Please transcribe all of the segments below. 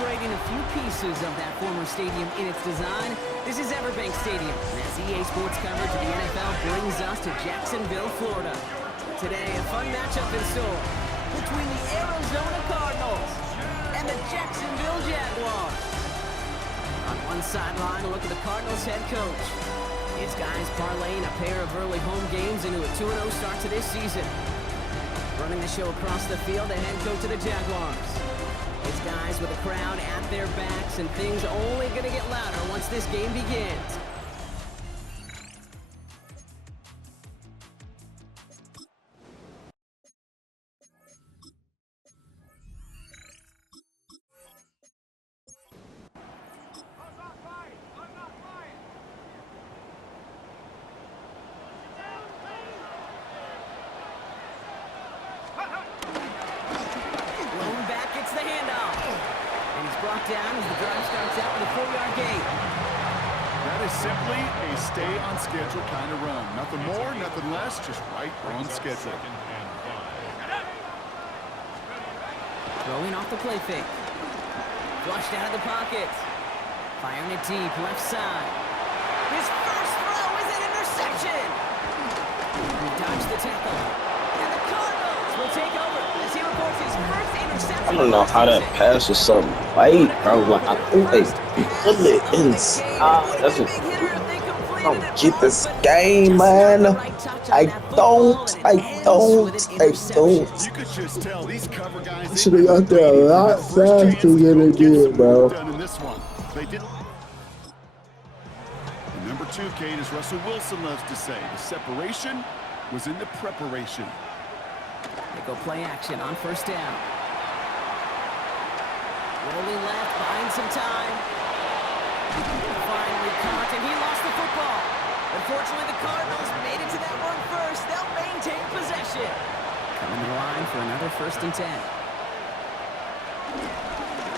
incorporating a few pieces of that former stadium in its design. This is Everbank Stadium, and as EA Sports coverage of the NFL brings us to Jacksonville, Florida. Today, a fun matchup in store between the Arizona Cardinals and the Jacksonville Jaguars. On one sideline, a look at the Cardinals head coach. His guys parlaying a pair of early home games into a 2-0 start to this season. Running the show across the field, the head coach of the Jaguars. His guys with a crowd at their backs, and things only going to get louder once this game begins. Brought down as the drive starts out with a 4-yard gain. That is simply a stay-on-schedule kind of run. Nothing more, nothing less, just right on schedule. Throwing off the play fake. Flushed out of the pocket. Firing it deep, left side. His first throw is an interception. He dodged the tackle. And the Cardinals will take over as he reports his first interception. I don't know how that pass was so late, bro. Like, I think they put it inside. That's what I don't get this game, man. I don't. You could just tell these cover guys Should have got there a lot faster than they did, bro. They did. And number 2, Kate, as Russell Wilson loves to say, the separation was in the preparation. They go play action on first down. Rolling left, buying some time. Finally caught, and he lost the football. Unfortunately, the Cardinals made it to that one first. They'll maintain possession. Coming to the line for another 1st and 10.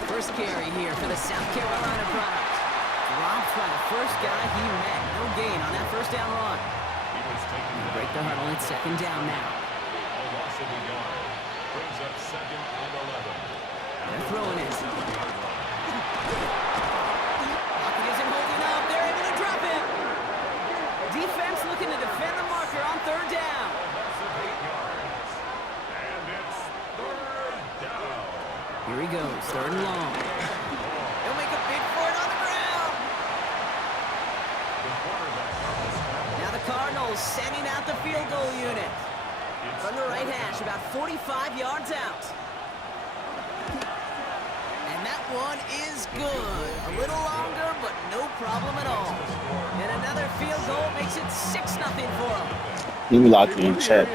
First carry here for the South Carolina product. Dropped by the first guy he met. No gain on that first down run. Break the huddle. It's 2nd down now. Brings up 2nd and 11. They're throwing it. Pocket isn't holding up. They're able to drop him. Defense looking to defend the marker on 3rd down. And it's 3rd down. Here he goes, 3rd and long. He'll make a bid for it on the ground. Now the Cardinals sending out the field goal unit. From the right hash, about 45 yards out. And that one is good. A little longer, but no problem at all. And another field goal makes it 6-0 for them. You locked me in check.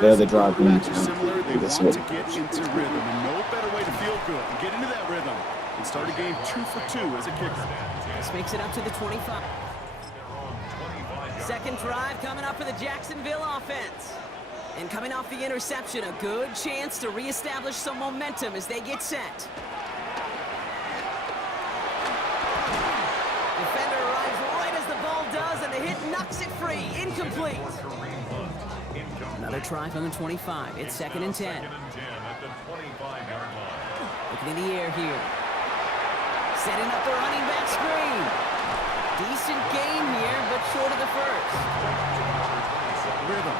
They're the drive They want to get into rhythm, and no better way to feel good and get into that rhythm and start a game 2 for 2 as a kicker. This makes it up to the 25. 2nd drive coming up for the Jacksonville offense. And coming off the interception, a good chance to reestablish some momentum as they get set. Defender arrives right as the ball does, and the hit knocks it free. Incomplete. Another try from the 25. It's 2nd and 10. Looking in the air here. Setting up the running back screen. Decent game here, but short of the first. Rhythm.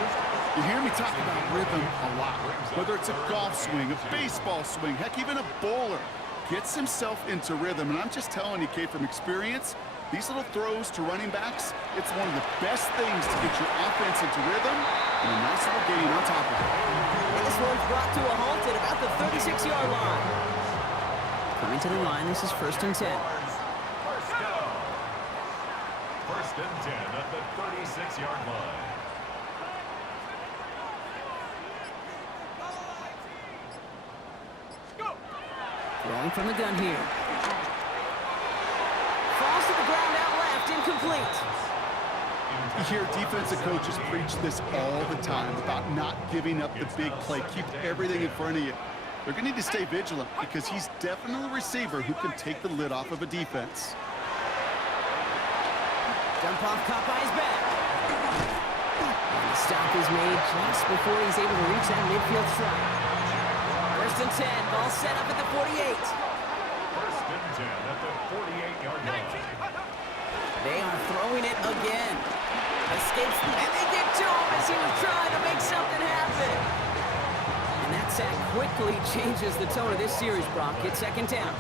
You hear me talk about rhythm a lot. Whether it's a golf swing, a baseball swing, heck, even a bowler gets himself into rhythm. And I'm just telling you, Kate, from experience, these little throws to running backs, it's one of the best things to get your offense into rhythm and a nice little gain on top of it. And this one's brought to a halt at about the 36-yard line. Coming to the line, this is 1st and 10. First down. 1st and 10 at the 36-yard line. Throwing from the gun here. Falls to the ground out left, incomplete. You hear defensive coaches preach this all the time about not giving up the big play. Keep everything in front of you. They're going to need to stay vigilant because he's definitely a receiver who can take the lid off of a defense. Dump off caught by his back. And the stop is made just before he's able to reach that midfield strike. 1st and 10, ball set up at the 48. 1st They are throwing it again. Escapes, and they get to him as he was trying to make something happen. And that sack quickly changes the tone of this series, Brock. It's second down.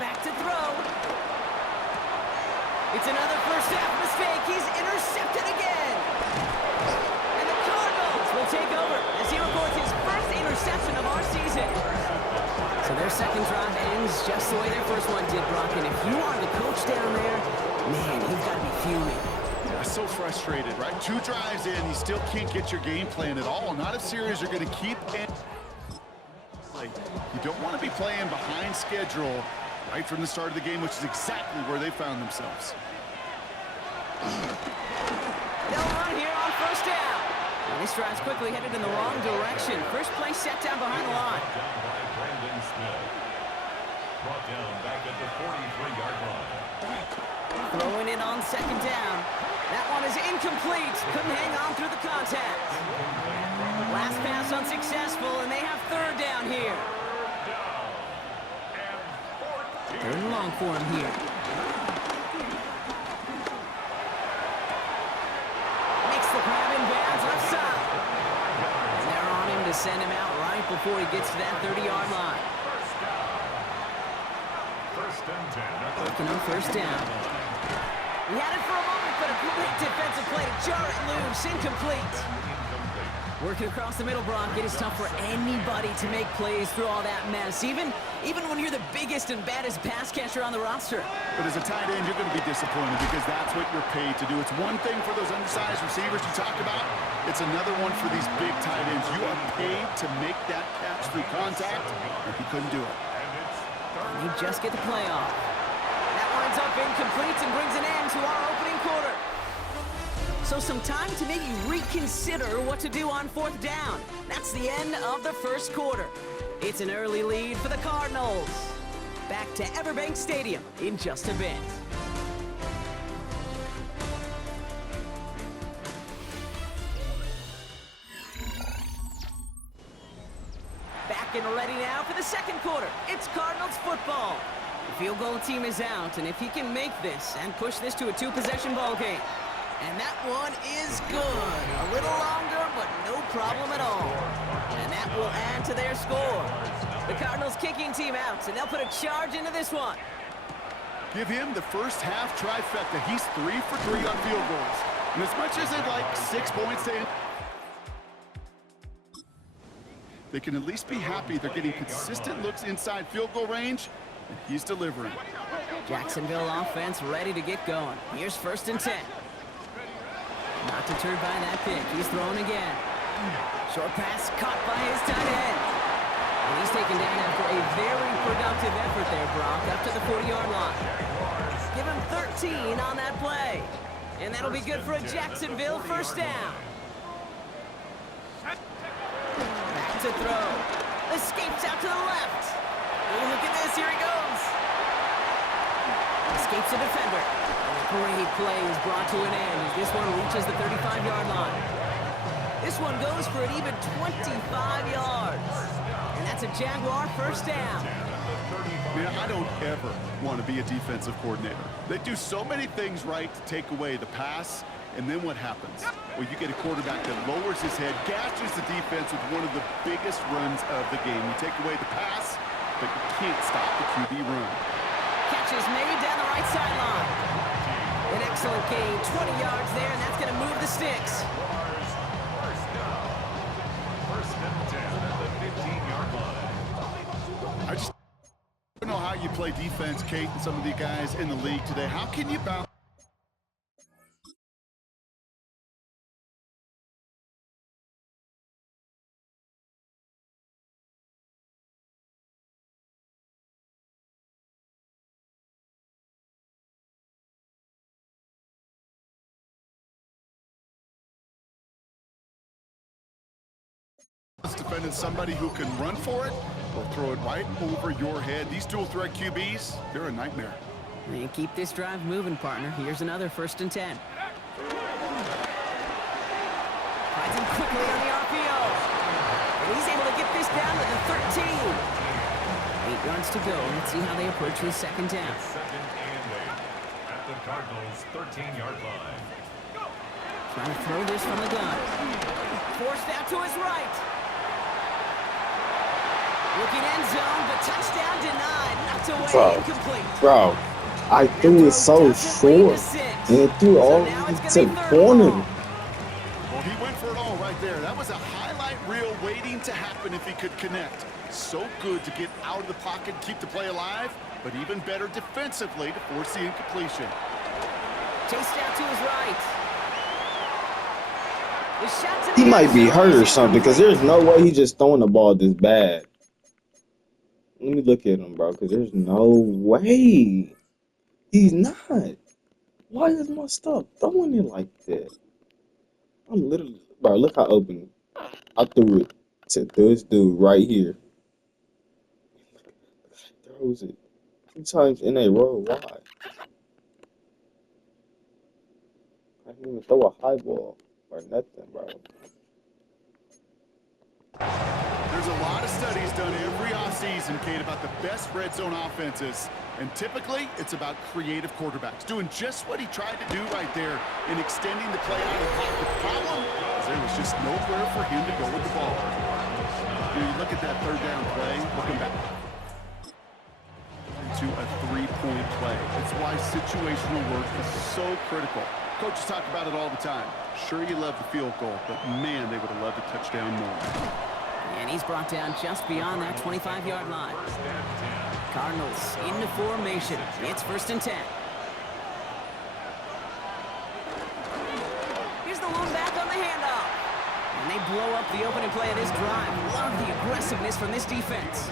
Back to throw. It's another first half mistake. He's intercepted again. And the Cardinals will take over as he records his first interception of our season. So their second drive ends just the way their first one did, Brock. And if you are the coach down there, man, you've got to be fuming. Yeah, so frustrated, right? 2 drives in, you still can't get your game plan at all. Not a series you're going to keep in. You don't want to be playing behind schedule right from the start of the game, which is exactly where they found themselves. They'll run here on first down. And this drive's quickly headed in the wrong direction. First play set down behind the line. Brought down back at the 43-yard line. Throwing it on second down. That one is incomplete. Couldn't hang on through the contact. Last pass unsuccessful, and they have third down here. Third and long for him here. Makes the grab in bounds left side. And they're on him to send him out right before he gets to that 30-yard line. First and 10. Looking on first down. He had it for a moment, but a great defensive play to jar it loose. Incomplete. Working across the middle, Brock, it is tough for anybody to make plays through all that mess, even when you're the biggest and baddest pass catcher on the roster. But as a tight end, you're going to be disappointed because that's what you're paid to do. It's one thing for those undersized receivers you talked about. It's another one for these big tight ends. You are paid to make that catch through contact, and he couldn't do it. And he just get the play off. That winds up incomplete and brings an end to our opening quarter. So some time to maybe reconsider what to do on fourth down. That's the end of the first quarter. It's an early lead for the Cardinals. Back to Everbank Stadium in just a bit. Back and ready now for the second quarter. It's Cardinals football. The field goal team is out, and if he can make this and push this to a 2-possession ball game. And that one is good. A little longer, but no problem at all. And that will add to their score. The Cardinals kicking team out, and they'll put a charge into this one. Give him the first half trifecta. He's 3 for 3 on field goals. And as much as they'd like 6 points to end, they can at least be happy they're getting consistent looks inside field goal range, and he's delivering. Jacksonville offense ready to get going. Here's first and 10. Not deterred by that pick. He's throwing again. Short pass caught by his tight end. And he's taken down after a very productive effort there, Brock, up to the 40-yard line. Give him 13 on that play. And that'll be good for a Jacksonville first down. Back to throw. Escapes out to the left. Oh, look at this. Here he goes. Escapes a defender. Great play is brought to an end as this one reaches the 35-yard line. This one goes for an even 25 yards. And that's a Jaguar first down. Man, I don't ever want to be a defensive coordinator. They do so many things right to take away the pass, and then what happens? Well, you get a quarterback that lowers his head, gashes the defense with one of the biggest runs of the game. You take away the pass, but you can't stop the QB run. Catch is made down the right sideline. An excellent gain, 20 yards there, and that's going to move the sticks. First and 10 at the 15-yard line. I just don't know how you play defense, Kate, and some of the guys in the league today. How can you bounce? Defending somebody who can run for it or throw it right over your head. These dual threat QBs, they're a nightmare. And keep this drive moving, partner. Here's another first and 10. Finds him quickly on the RPO. And he's able to get this down to the 13. 8 yards to go. Let's see how they approach this second down. Second and 8 at the Cardinals' 13-yard line. Trying to throw this from the gun. Forced out to his right. Looking end zone, but touchdown denied. Knocked away, incomplete. Bro, I threw it so short, and it threw all to the corner. Well, he went for it all right there. That was a highlight reel waiting to happen if he could connect. So good to get out of the pocket, keep the play alive, but even better defensively to force the incompletion. Chased out to his right. The shot to the He end might be zone hurt or is something, because there's no way he's just throwing the ball this bad. Let me look at him, bro, because there's no way. He's not. Why is my stuff throwing it like that? I'm literally, bro, look how open I threw it to this dude right here. He throws it 2 times in a row. Why? I didn't even throw a high ball or nothing, bro. There's a lot of studies done every offseason, Kate, about the best red zone offenses. And typically, it's about creative quarterbacks doing just what he tried to do right there in extending the play out of the pocket. The problem is there was just nowhere for him to go with the ball. You look at that third down play, looking back to a 3-point play. That's why situational work is so critical. Coaches talk about it all the time. Sure, you love the field goal, but man, they would have loved a touchdown more. And he's brought down just beyond that 25-yard line. Cardinals into formation. It's 1st and 10. Here's the lone back on the handoff. And they blow up the opening play of this drive. Love the aggressiveness from this defense.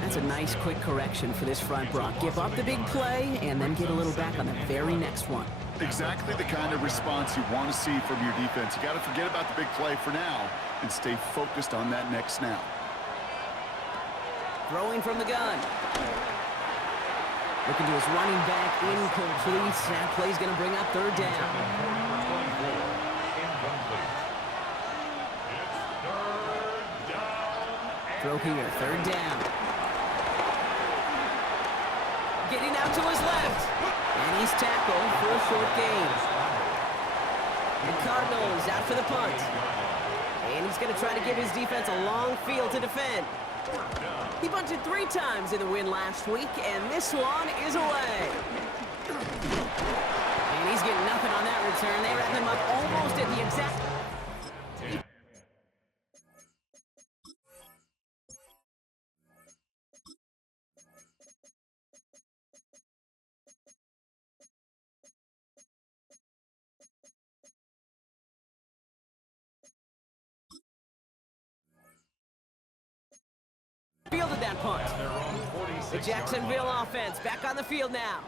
That's a nice quick correction for this front, Brock. Give up the big play and then get a little back on the very next one. Exactly the kind of response you want to see from your defense. You got to forget about the big play for now and stay focused on that next snap. Throwing from the gun. Looking to his running back, incomplete. That play's going to bring up 3rd down. Throw here, 3rd down. Getting out to his left. And he's tackled for a short gain. The Cardinals out for the punt. And he's going to try to give his defense a long field to defend. He bunted 3 times in the win last week, and this one is away. And he's getting nothing on that return. They wrap him up almost at the exact... fielded that punt. The Jacksonville offense back on the field now.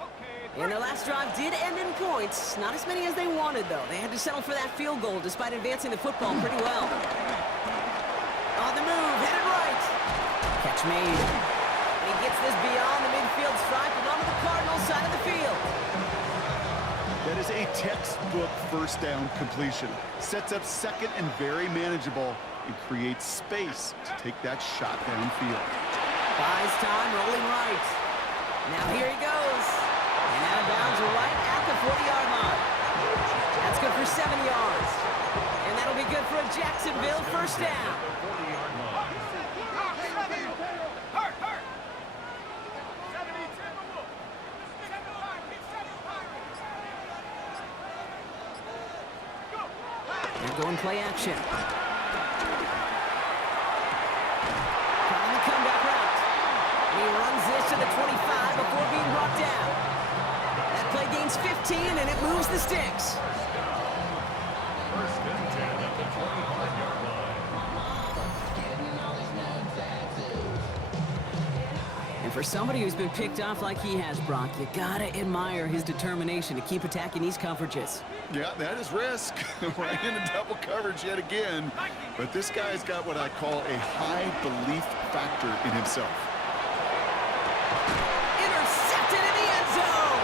And their last drive did end in points. Not as many as they wanted, though. They had to settle for that field goal despite advancing the football pretty well. On the move, headed right. Catch made. And he gets this beyond the midfield stripe and onto the Cardinals side of the field. That is a textbook 1st down completion. Sets up 2nd and very manageable and creates space to take that shot downfield. Buys time, rolling right. Now here he goes. And out of bounds right at the 40-yard line. That's good for 7 yards. And that'll be good for a Jacksonville 1st down. They're going play action. Trying the comeback route. And he runs this to the 25 before being brought down. That play gains 15, and it moves the sticks. 1st and 10 at the 25-yard line. And for somebody who's been picked off like he has, Brock, you gotta admire his determination to keep attacking these coverages. Yeah, that is risk. Right into double coverage yet again. But this guy's got what I call a high belief factor in himself. Intercepted in the end zone!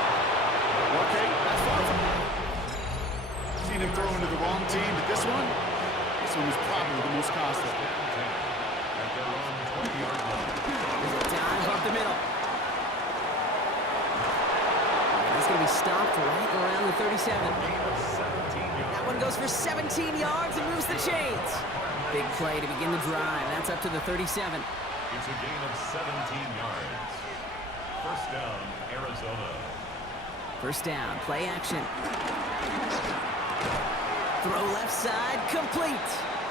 Okay, that's far from seen him throw into the wrong team, but this one was probably the most costly. their own 20-yard line. There's a dive up the middle. And he's going to be stopped right around the 37. Gain of 17 yards. That one goes for 17 yards and moves the chains. Big play to begin the drive. That's up to the 37. It's a gain of 17 yards. First down, Arizona. First down, play action. Throw left side, complete.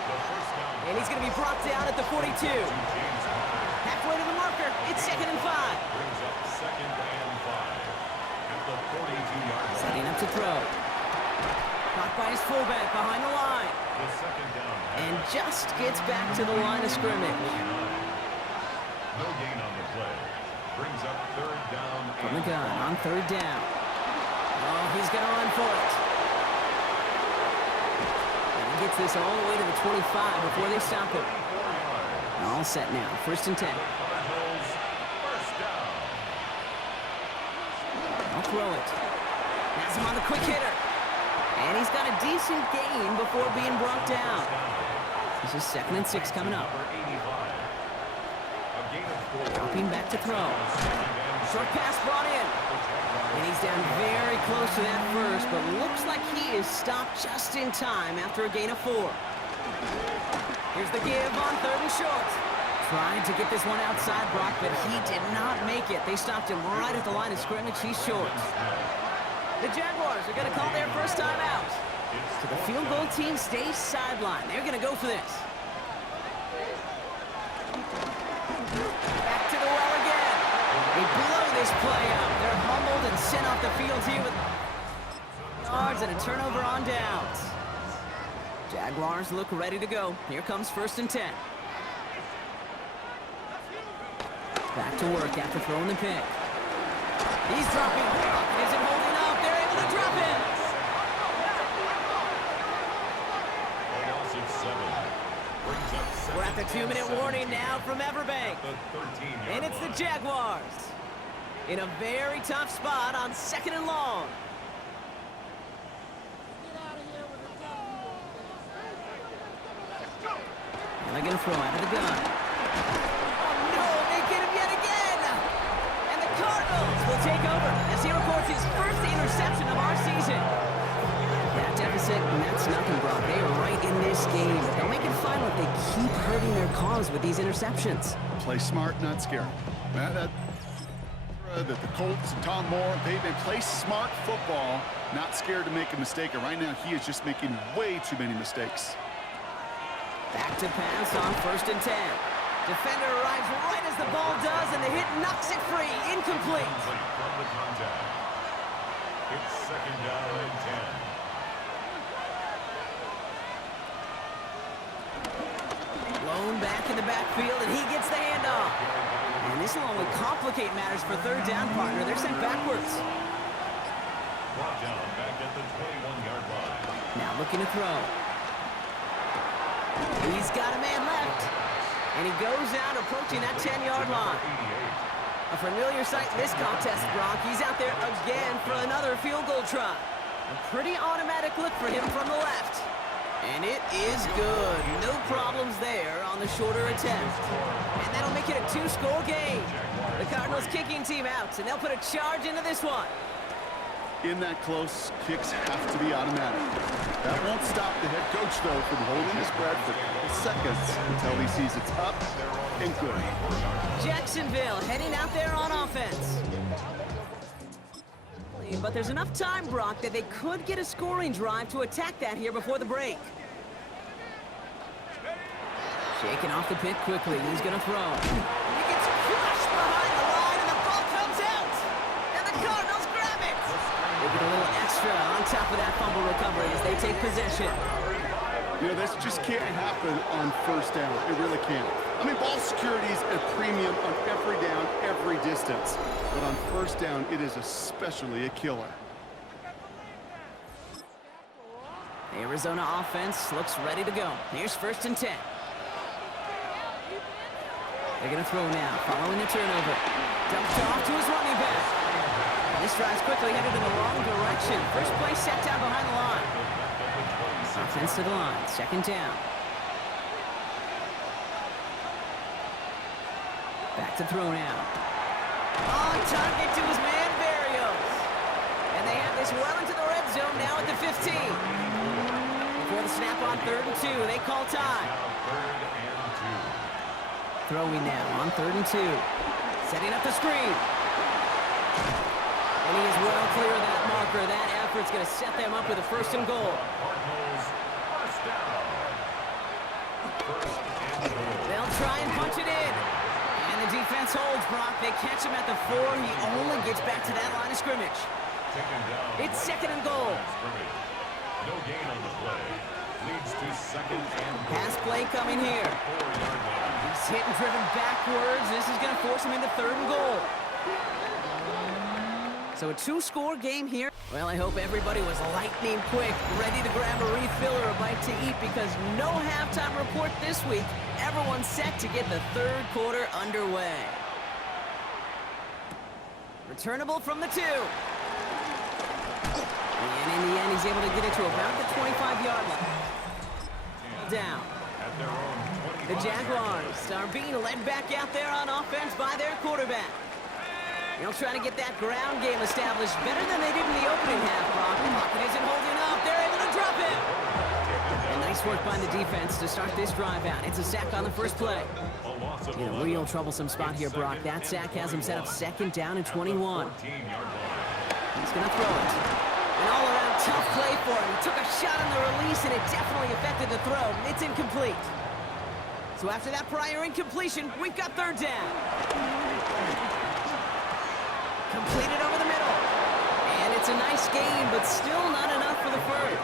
The first down And he's going to be brought down at the 42. to James Conner Halfway to the marker, it's 2nd and 5. brings up 2nd and 5 at the 42-yard line. Setting up to throw. Caught by his fullback behind the line. The second down And just gets back to the line of scrimmage. no gain on the play. Brings up 3rd down From the and gun 5. on 3rd down. Oh, he's going to run for it. And he gets this all the way to the 25 before they stop him. 4 yards. All set now, 1st and 10. Cardinals, first down. I'll throw it. Has him on the quick hitter. And he's got a decent gain before being brought down. This is 2nd and 6 coming up. Number 85. A gain of 4. Dropping back to throw. Short pass brought in. And he's down very close to that first, but looks like he is stopped just in time after a gain of 4. Here's the give on 3rd and short. Tried to get this one outside Brock, but he did not make it. They stopped him right at the line of scrimmage. He's short. The Jaguars are going to call their first time out. So the field goal team stays sidelined. They're going to go for this. Back to the well again. They blow this play up. They're humbled and sent off the field here with yards and a turnover on downs. Jaguars look ready to go. Here comes 1st and 10. Back to work after throwing the pick. He's dropping. Rocket isn't holding up. They're able to drop him. A loss of 7. Brings up We're at the 2-minute warning now from Everbank. the 13-yard And it's the line. Jaguars in a very tough spot on 2nd and long. And they're going to throw out of the gun. Oh, no, they get him yet again. And the Cardinals will take over as he reports his first interception of our season. That deficit, and that's nothing, Brock. They are right in this game. They'll make it fun if they keep hurting their cause with these interceptions. Play smart, not scared. The Colts and Tom Moore, they play smart football, not scared to make a mistake. And right now, he is just making way too many mistakes. Back to pass on 1st and 10. Defender arrives right as the ball does, and the hit knocks it free. Incomplete. From the contact. It's 2nd down and 10. Blown back in the backfield, and he gets the handoff. And this will only complicate matters for 3rd down, partner. They're sent backwards. Brought down back at the 21-yard line. Now looking to throw. He's got a man left. And he goes out approaching that 10-yard line. 88. A familiar sight in this contest, Brock. He's out there again for another field goal try. A pretty automatic look for him from the left. And it is good. No problems there on the shorter attempt. And that'll make it a 2-score game. The Cardinals kicking team out, and they'll put a charge into this one. In that close, kicks have to be automatic. That won't stop the head coach, though, from holding his breath for a couple seconds until he sees it's up and good. Jacksonville heading out there on offense. But there's enough time, Brock, that they could get a scoring drive to attack that here before the break. Shaking off the pick quickly. He's going to throw. He gets crushed behind the line, and the ball comes out. And the Cardinals grab it. They get a little extra on top of that fumble recovery as they take possession. You know, this just can't happen on 1st down. It really can't. I mean, ball security is a premium on every down, every distance. But on 1st down, it is especially a killer. The Arizona offense looks ready to go. Here's 1st and 10. They're going to throw now, following the turnover. Dumped off to his running back. And this drive's quickly headed in the wrong direction. First play set down behind the line. Offense to the line, 2nd down. Back to throw now. On target to his man, Barrios. And they have this well into the red zone now at the 15. Before the snap on 3rd and 2, they call time. Throwing now on 3rd and 2. Setting up the screen. And he is well clear of that marker. That effort's going to set them up with a 1st and goal. They'll try and punch it in. And the defense holds, Brock. They catch him at the 4. He only gets back to that line of scrimmage. It's 2nd and goal. No gain on the play. Leads to 2nd and goal. Pass play coming here. He's hit and driven backwards. This is going to force him into 3rd and goal. So a 2-score game here. Well, I hope everybody was lightning quick, ready to grab a refill or a bite to eat, because no halftime report this week. Everyone's set to get the 3rd quarter underway. Returnable from the 2. And in the end, he's able to get it to about the 25-yard line. Down. The Jaguars are being led back out there on offense by their quarterback. They'll try to get that ground game established better than they did in the opening half, Brock. Pocket isn't holding up. They're able to drop it. And nice work by the defense to start this drive out. It's a sack on the first play. In a real troublesome spot here, Brock. That sack has him set up 2nd down and 21. He's going to throw it. An all-around tough play for him. He took a shot on the release, and it definitely affected the throw. It's incomplete. So after that prior incompletion, we've got 3rd down. Completed over the middle. And it's a nice game, but still not enough for the 1st.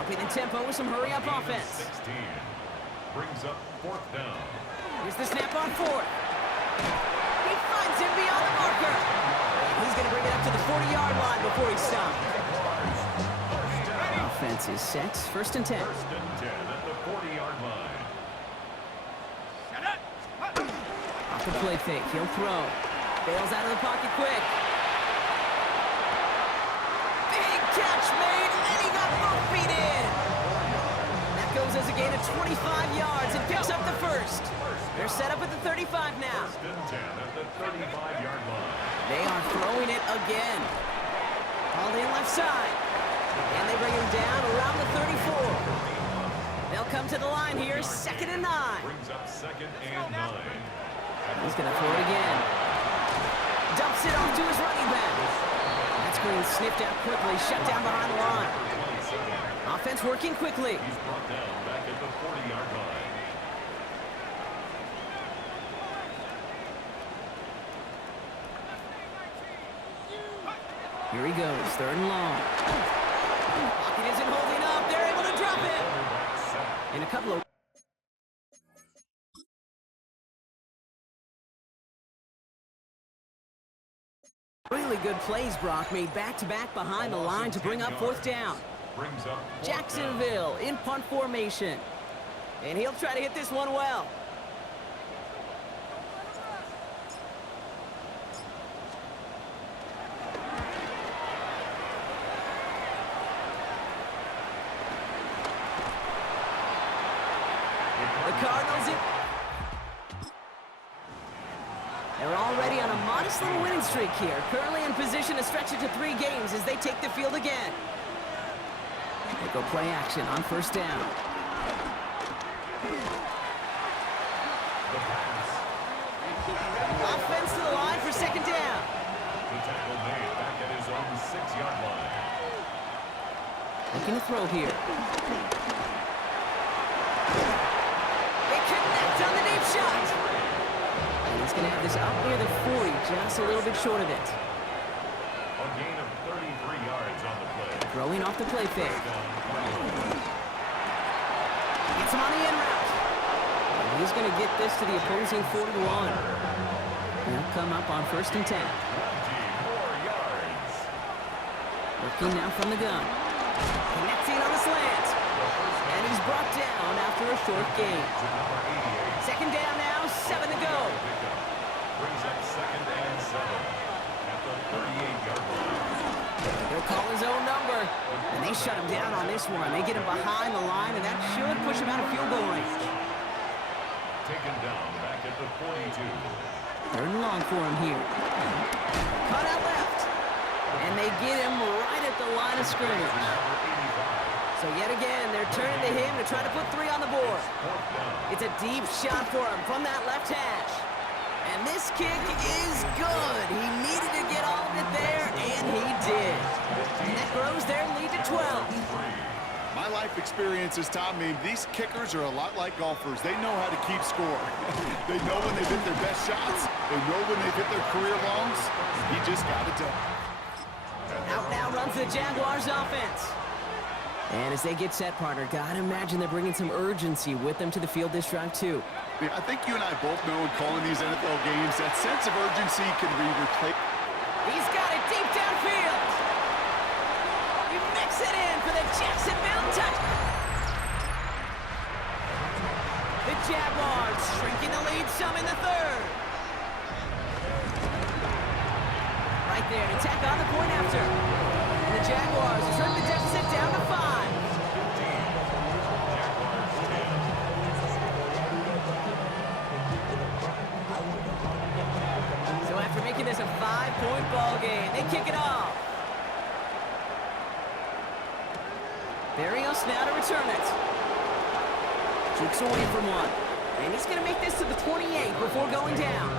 Upping the tempo with some hurry-up offense. Brings up 4th down. Here's the snap on 4th. He finds him beyond the marker. He's going to bring it up to the 40-yard line before he stops. Offense is set. 1st and 10. 1st and 10 at the 40-yard line. Off the play fake. He'll throw. Bails out of the pocket quick. Big catch made, and he got both feet in. That goes as a gain of 25 yards and picks up the 1st. They're set up at the 35 now. 1st and 10 at the 35-yard line. They are throwing it again. Hauled in left side. And they bring him down around the 34. They'll come to the line here, 2nd and 9. Brings up 2nd and 9. He's going to throw it again. Dumps it off to his running back. That screen sniffed out quickly, shut down behind the line. Offense working quickly. He's brought down back at the 40-yard line. Here he goes, 3rd and long. Pocket isn't holding up. They're able to drop it. In a couple of... Really good plays, Brock, made back-to-back behind the line to bring up 4th down. Jacksonville in punt formation. And he'll try to hit this one well. The Cardinals they're already on a modest little winning streak here. Currently in position to stretch it to 3 games as they take the field again. They go play action on 1st down. Offense to the line for 2nd down. The tackle made back at his own 6-yard line. Looking to throw here. They connect on the deep shot. And he's going to have this out near the 40, just a little bit short of it. A gain of 33 yards on the play. Throwing off the play fake. Gets him on the in route. And he's going to get this to the opposing 41. They'll come up on 1st and 10. 20 more yards. Working now from the gun. Connecting on the slant. And he's brought down after a short gain. 2nd down now, 7 to go. Brings up 2nd and 7 at the 38-yard line. He'll call his own number. And they shut him down on this one. They get him behind the line, and that should push him out of field goal range. taken down back at the 42. Third and long for him here. Cut out left. And they get him right at the line of scrimmage. So yet again, they're turning to him to try to put 3 on the board. It's a deep shot for him from that left hash. And this kick is good. He needed to get all of it there, and he did. And that grows their lead to 12. My life experience has taught me these kickers are a lot like golfers. They know how to keep score. They know when they've hit their best shots. They know when they've hit their career longs. He just got it done. Out now runs the Jaguars offense. And as they get set, partner, gotta imagine they're bringing some urgency with them to the field this drive, too. Yeah, I think you and I both know in calling these NFL games, that sense of urgency can be replaced. He's got it deep downfield. He mix it in for the Jacksonville touch. The Jaguars shrinking the lead some in the third. Right there to tack on the point after. And the Jaguars shrink the deficit down to 5. So after making this a 5-point ball game, they kick it off. Barrios now to return it. Jukes away from one. And he's going to make this to the 28 before going down.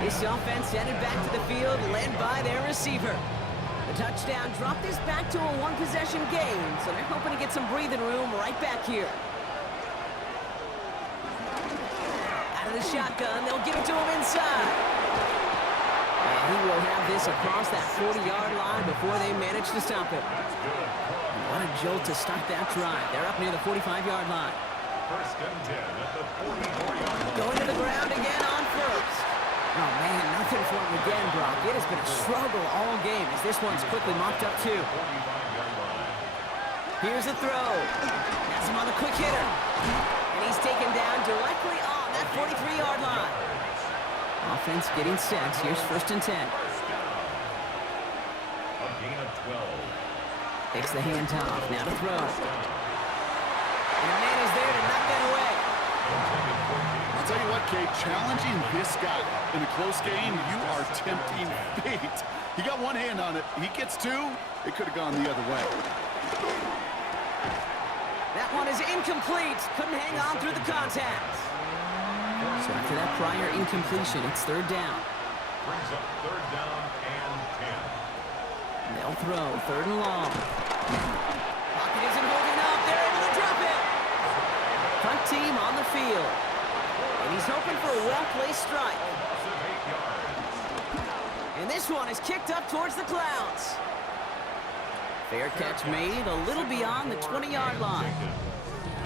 This offense headed back to the field, led by their receiver. The touchdown dropped this back to a one-possession game, so they're hoping to get some breathing room right back here. Out of the shotgun, they'll give it to him inside. And he will have this across that 40-yard line before they manage to stop it. What a jolt to start that drive. They're up near the 45-yard line. First and 10 at the 44-yard line. Going to the ground again on first. Oh, man, nothing for him again, Brock. It has been a struggle all game as this one's quickly mopped up, too. 45-yard line. Here's a throw. That's him on the quick hitter. And he's taken down directly on that 43-yard line. Offense getting set. Here's first and 10. First down. A gain of 12. Takes the handoff. Now to throw. And the man is there to knock that away. I'll tell you what, Kate, challenging this guy in a close game, you are tempting fate. He got one hand on it. He gets 2. It could have gone the other way. That one is incomplete. Couldn't hang on through the contact. So after that prior incompletion, it's third down. Brings up third down and 10. They'll throw third and long. Pocket isn't holding up. They're able to drop it. Punt team on the field. And he's hoping for a well-placed strike. And this one is kicked up towards the clouds. Fair catch made a little beyond the 20-yard line.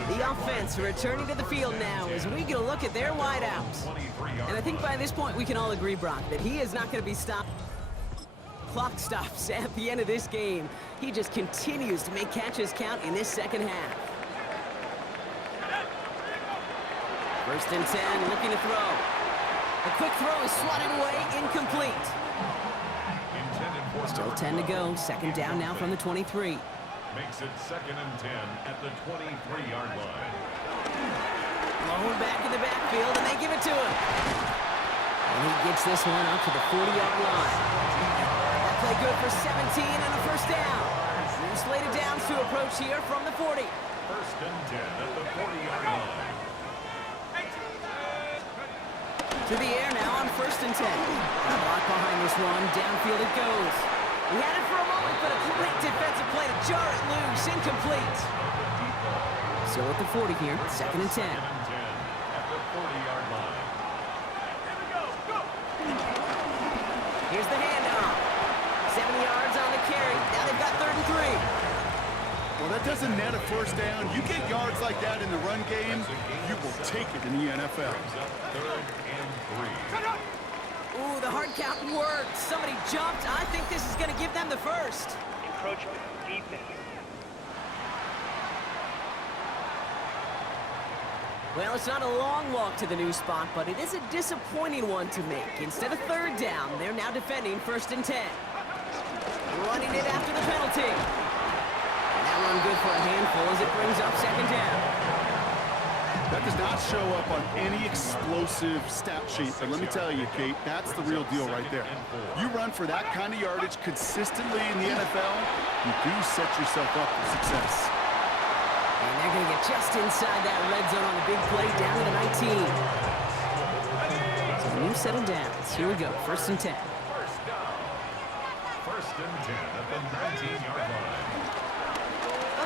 The offense returning to the field now as we get a look at their wideouts. And I think by this point we can all agree, Brock, that he is not going to be stopped. Clock stops at the end of this game. He just continues to make catches count in this second half. First and 10, looking to throw. A quick throw is swatted away, incomplete. Still 10 to go. Second down now from the 23. Makes it second and 10 at the 23-yard line. Blown back in the backfield, and they give it to him. And he gets this one up to the 40-yard line. That play good for 17 and a first down. New slated downs to approach here from the 40. First and 10 at the 40-yard line. To the air now on first and 10. A block behind this one. Downfield it goes. He had it for a moment, but a great defensive play to jar it loose. Incomplete. So at the 40 here, second and 10. Second and 10 at the 40-yard line. Here's the handoff. 7 yards on the carry. Now they've got third and 3. Well, that doesn't net a first down. You get yards like that in the run game, you will take it in the NFL. Brings up third and 3. Ooh, the hard count worked. Somebody jumped. I think this is going to give them the first. Encroachment, defense. Well, it's not a long walk to the new spot, but it is a disappointing one to make. Instead of third down, they're now defending first and 10. Running it after the penalty. And that run good for a handful as it brings up second down. That That does not show up on any explosive stat sheet, but let me tell you, Kate, that's the real deal right there. You run for that kind of yardage consistently in the NFL, you do set yourself up for success. And they're going to get just inside that red zone on the big play down to the 19. So the new set of downs. Here we go, 1st and 10. First and 10 at the 19-yard line.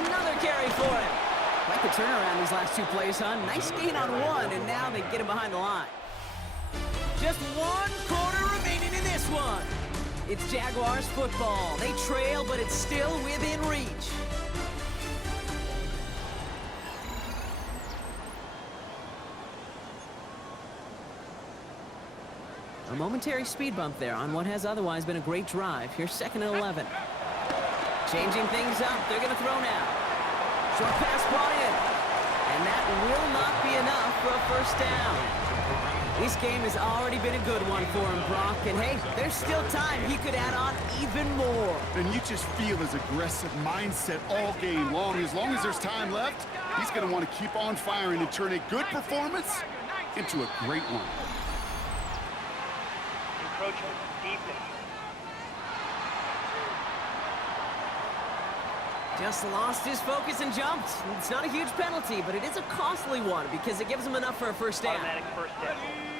Another carry for him. Like the turnaround these last 2 plays, huh? Nice gain on 1, and now they get him behind the line. Just 1 quarter remaining in this one. It's Jaguars football. They trail, but it's still within reach. A momentary speed bump there on what has otherwise been a great drive. Here's 2nd and 11. Changing things up. They're going to throw now. Short pass brought in. And that will not be enough for a 1st down. This game has already been a good one for him, Brock. And hey, there's still time. He could add on even more. And you just feel his aggressive mindset all game long. As long as there's time left, he's going to want to keep on firing and turn a good performance into a great one. Encroachment, defense. Just lost his focus and jumped. It's not a huge penalty, but it is a costly one because it gives him enough for a 1st down. Automatic 1st down.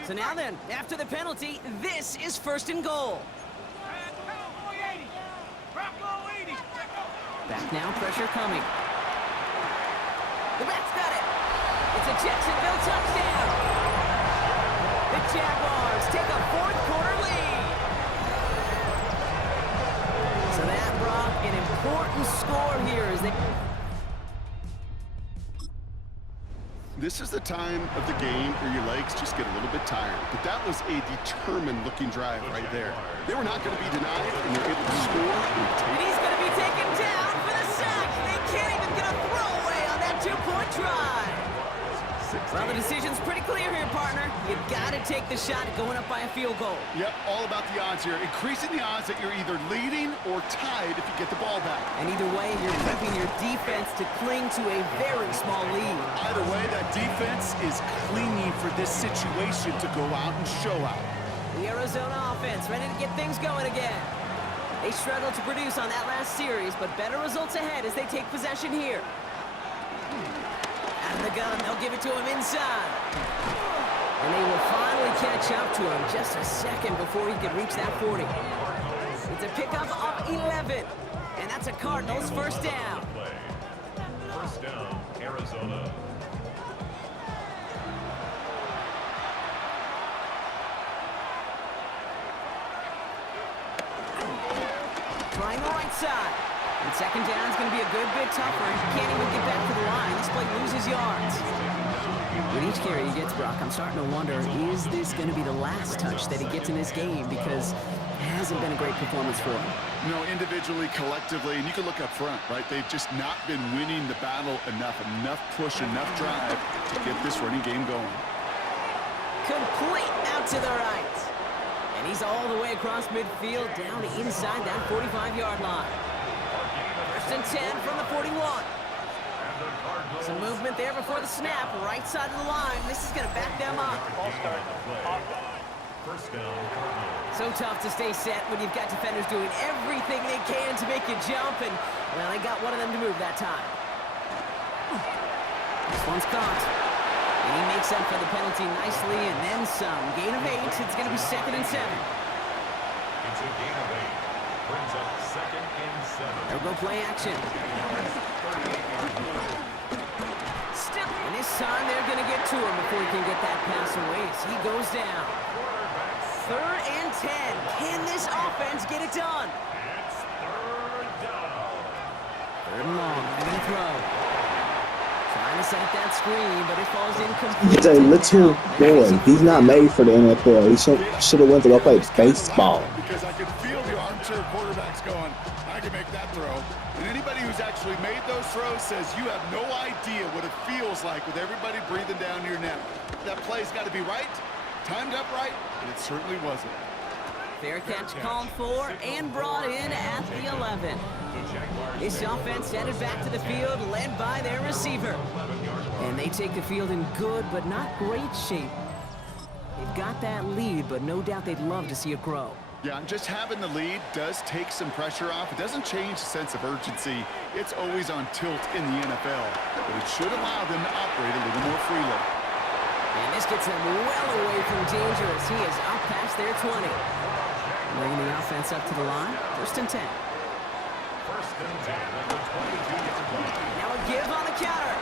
So now then, after the penalty, this is 1st and goal. Back now, pressure coming. The back's got it. It's a Jacksonville touchdown. The Jaguars take a 4th quarter lead. So that, Brock, an important score here as they... This is the time of the game where your legs just get a little bit tired. But that was a determined-looking drive right there. They were not going to be denied, and they're able to score. And he's going to be taken down for the sack. They can't even get a throwaway on that 2-point drive. Well, the decision's pretty clear here, partner. You've got to take the shot going up by a field goal. Yep, all about the odds here. Increasing the odds that you're either leading or tied if you get the ball back. And either way, you're keeping your defense to cling to a very small lead. Either way, that defense is clinging for this situation to go out and show out. The Arizona offense ready to get things going again. They struggled to produce on that last series, but better results ahead as they take possession here. Out of the gun, they'll give it to him inside. And they will finally catch up to him just a second before he could reach that 40. It's a pickup of 11. And that's a Cardinals 1st down. 1st down, Arizona. Trying the right side. And 2nd down is going to be a good bit tougher. He can't even get back to the line. This play loses yards. With each carry he gets, Brock, I'm starting to wonder, is this going to be the last touch that he gets in this game? Because it hasn't been a great performance for him. You know, individually, collectively, and you can look up front, right? They've just not been winning the battle enough push, enough drive to get this running game going. Complete out to the right. And he's all the way across midfield down to inside that 45-yard line. 1st and 10 from the 41. Some movement there before the snap. Right side of the line. This is going to back them up. Ball start. 1st down, Cardinals. So tough to stay set when you've got defenders doing everything they can to make you jump. And, well, they got one of them to move that time. This one's caught. And he makes up for the penalty nicely and then some. Gain of 8. It's going to be 2nd and 7. It's a gain of 8. Brings up 2nd and 7. They'll go play action. Still, and this time they're going to get to him before he can get that pass away as he goes down. 3rd and 10. Can this offense get it done? It's 3rd down. 3rd and long. They're going to throw. Trying to set up that screen, but it falls incomplete. He's a little boy. He's not made for the NFL. He should have went to go play baseball. Because I could feel the armchair quarterbacks going, I can make that throw. And anybody who's actually made those throws says you have no idea what it feels like with everybody breathing down your neck. That play's got to be right, timed up right, and it certainly wasn't. Fair catch called for and brought in at the 11. This offense headed back to the field, led by their receiver. And they They take the field in good but not great shape. They've got that lead, but no doubt they'd love to see it grow. Yeah, and just having the lead does take some pressure off. It doesn't change the sense of urgency. It's always on tilt in the NFL, but it should allow them to operate a little more freely. And this gets them well away from danger as he is up past their 20. Bringing the offense up to the line. 1st and 10. 1st and 10 at the 22-yard line. Now a give on the counter.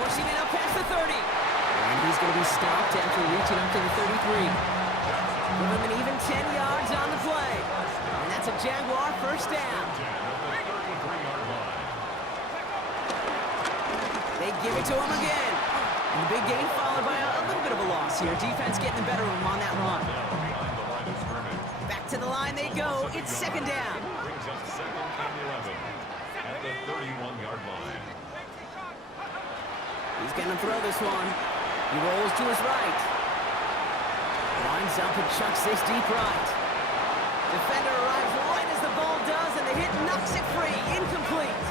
Pushing it up past the 30. And he's going to be stopped after reaching up to the 33. Give him an even 10 yards on the play. And that's a Jaguar 1st down. 10 at the 33-yard line. They give it to him again. And the big gain followed by a little bit of a loss here. Defense getting the better of him on that run. Behind the line of scrimmage. Back to the line they go. It's 2nd down. Brings up 2nd and 11 at the 31-yard line. He's going to throw this one. He rolls to his right. Lines up and chucks this deep right. Defender arrives right as the ball does, and the hit knocks it free. Incomplete.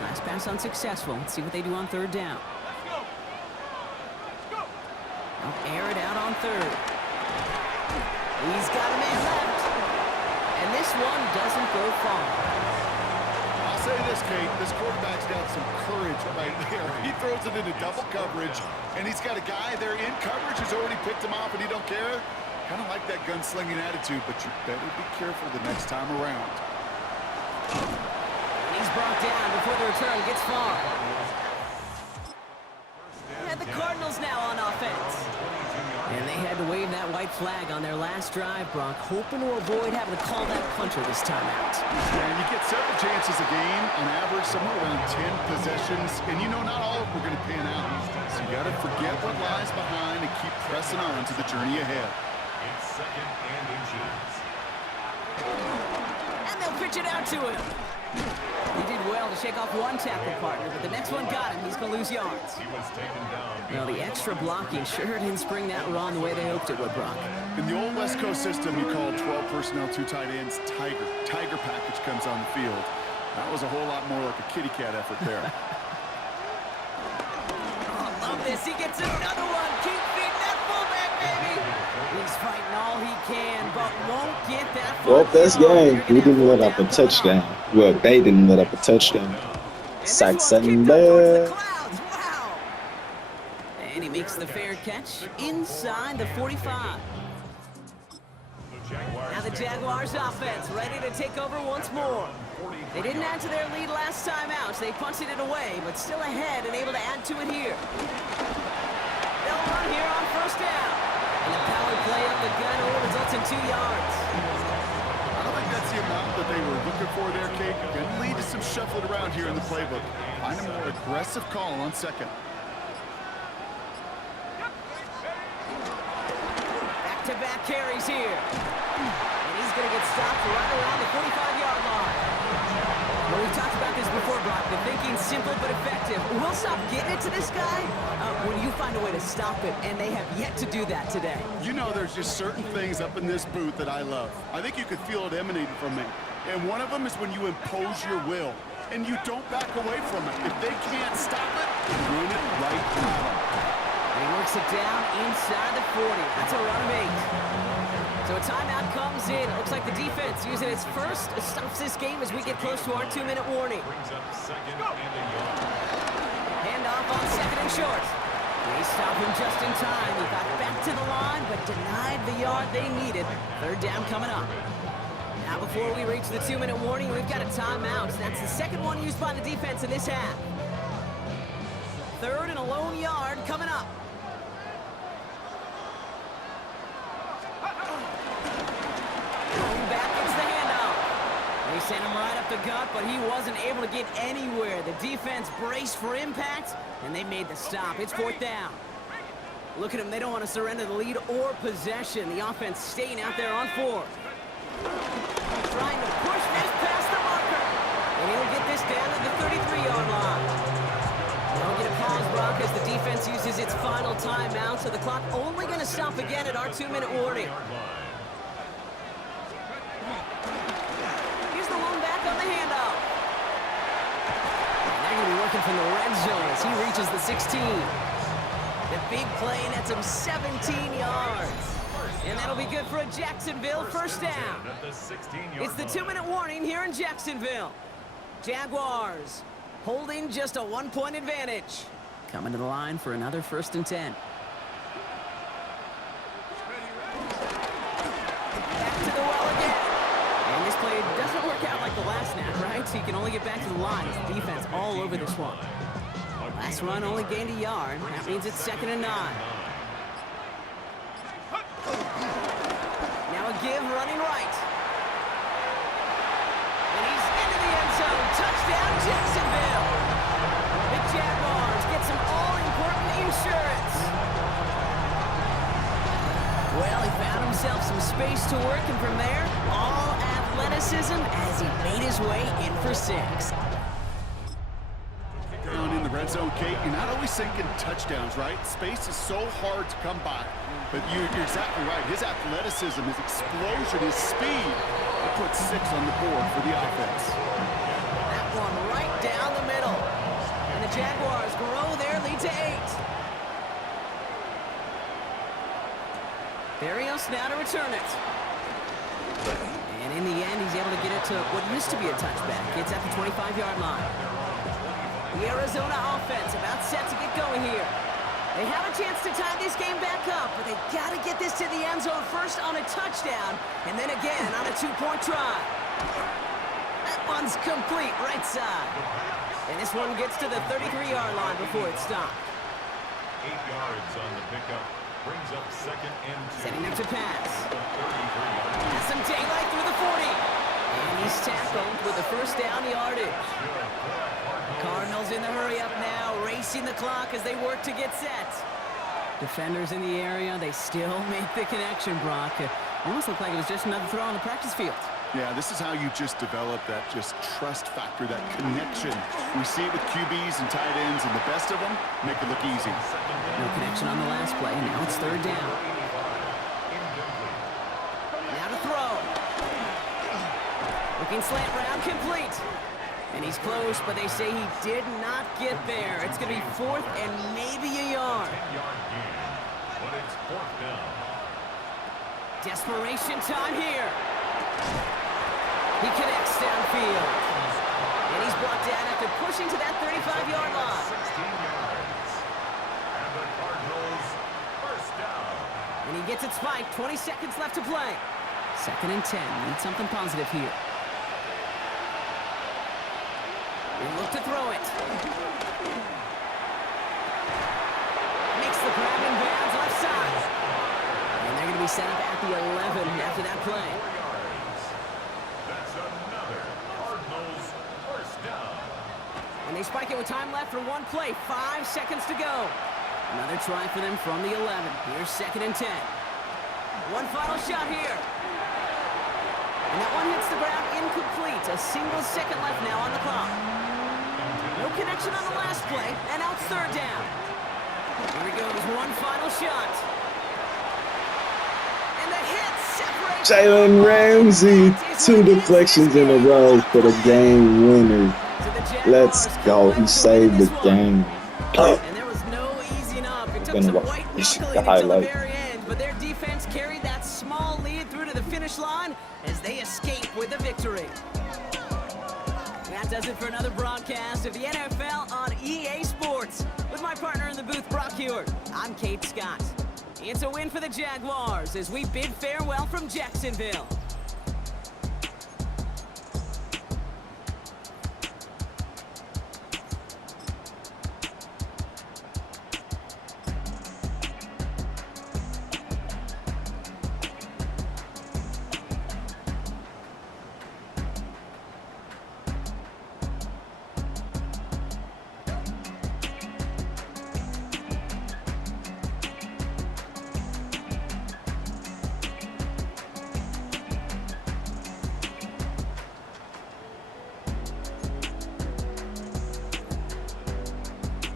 Nice pass unsuccessful. Let's see what they do on 3rd down. They'll air it out on 3rd. He's got a man left. And this one doesn't go far. I'll say this, Kate, this quarterback's got some courage right there. He throws it into double coverage, and he's got a guy there in coverage who's already picked him off, and he don't care. Kind of like that gunslinging attitude, but you better be careful the next time around. And he's brought down before the return gets far. And the Cardinals now on offense. And they had to wave that white flag on their last drive, Brock, hoping to avoid having to call that punter this time out. And you get several chances a game, on average, somewhere around 10 possessions, and you know not all of them are going to pan out. So you got to forget what lies behind and keep pressing on to the journey ahead. It's 2nd and inches. And they'll pitch it out to him. He did well to shake off one tackle partner, but the next one got him. He's going to lose yards. He was taken down. Well, the extra blocking sure didn't spring that run the way they hoped it would, Brock. In the old West Coast system, you called 12 personnel, 2 tight ends, Tiger. Tiger package comes on the field. That was a whole lot more like a kitty cat effort there. Oh, love this. He gets another one. Keep feeding that fullback, baby. He's fighting all he can, but won't get that Well, first that's down. game. We didn't let up a touchdown. Well, they didn't let up a touchdown. And this Sack one's setting kicked up towards there. the clouds. Wow. And he makes the fair catch inside the 45. Now the Jaguars offense ready to take over once more. They didn't add to their lead last time out, so they punted it away, but still ahead and able to add to it here. They'll run here on 1st down. And the power play up the gut only results in 2 yards. I don't think that's the amount that they were looking for there, Kate. Going to lead to some shuffling around here in the playbook. Find a more aggressive call on 2nd. Back-to-back carries here. And he's going to get stopped right around the 45-yard line. Well, we've talked about this before, Brock. The thinking's simple but effective. We'll stop getting it to this guy when you find a way to stop it, and they have yet to do that today. You know there's just certain things up in this booth that I love. I think you could feel it emanating from me. And one of them is when you impose your will, and you don't back away from it. If they can't stop it, run it right at them. And he works it down inside the 40. That's a run of 8. So a timeout comes in. It looks like the defense using its first stops this game as we get close to our 2-minute warning. Brings up 2nd and a yard. Handoff on 2nd and short. They stop him just in time. He got back to the line, but denied the yard they needed. 3rd down coming up. Now before we reach the 2-minute warning, we've got a timeout. That's the 2nd one used by the defense in this half. 3rd and a lone yard coming up. Going back, it's the handoff. They sent him right up the gut, but he wasn't able to get anywhere. The defense braced for impact, and they made the stop. It's 4th down. Look at them. They don't want to surrender the lead or possession. The offense staying out there on 4. Trying to push this past the marker. And he'll get this down at the 33-yard line. They'll get a pause, Brock, as the defense uses its final timeout, so the clock only going to stop again at our 2-minute warning. Here's the one back on the handoff. And they're going to be working himself in the red zone as he reaches the 16. The big play nets him 17 yards. And that'll be good for a Jacksonville first down. It's the 2-minute warning here in Jacksonville. Jaguars holding just a 1-point advantage. Coming to the line for another 1st and 10. Back to the well again. And this play doesn't work out like the last snap, right? So you can only get back to the line. It's defense all over this one. Last run only gained a yard. That means it's 2nd and 9. Now a give running right. And he's into the end zone. Touchdown, Jacksonville. The Jaguars get some all-important insurance. Well, he found himself some space to work, and from there, all athleticism as he made his way in for 6. Down in the red zone, Kate, you're not always thinking touchdowns, right? Space is so hard to come by. But you're exactly right. His athleticism, his explosion, his speed, it puts 6 on the board for the offense. That one right down the middle. And the Jaguars grow their lead to 8. Berrios now to return it. And in the end, he's able to get it to what used to be a touchback. It's at the 25-yard line. The Arizona offense about set to get going here. They have a chance to tie this game back up, but they got to get this to the end zone first on a touchdown, and then again on a 2-point try. That one's complete right side. And this one gets to the 33-yard line before it's stopped. 8 yards on the pickup. Brings up 2nd and 2. Setting up to pass. Has some daylight through the 40. And he's tackled with the first down yardage. Cardinals in the hurry-up now, racing the clock as they work to get set. Defenders in the area, they still make the connection, Brock. It almost looked like it was just another throw on the practice field. Yeah, this is how you just develop that just trust factor, that connection. We see it with QBs and tight ends, and the best of them make it look easy. No connection on the last play. Now it's 3rd down. Now to throw. Looking slant route, complete. And he's close, but they say he did not get there. It's going to be 4th and maybe a yard. 10-yard gain, but it's 4th down. Desperation time here. He connects downfield. And he's brought down after pushing to that 35-yard line. 16 yards. And the Cardinals first down. And he gets it spiked. 20 seconds left to play. 2nd and 10. Need something positive here. They look to throw it. Makes the grab in bounds left side. And they're going to be set up at the 11 after that play. 4 yards. That's another Cardinals first down. And they spike it with time left for one play. 5 seconds to go. Another try for them from the 11. Here's 2nd and 10. One final shot here. And that one hits the ground incomplete. A single second left now on the clock. No connection on the last play, and now it's 3rd down. Here he goes, one final shot. And the hit separates. Jalen Ramsey, 2 deflections in a row for the game winner. Let's go. He saved the game. And there was no easing up. It took some white knuckling until the very end, but their defense carried that small lead through to the finish line as they escape with a victory. That does it for another broadcast of the NFL on EA Sports. With my partner in the booth, Brock Hewitt, I'm Kate Scott. It's a win for the Jaguars as we bid farewell from Jacksonville.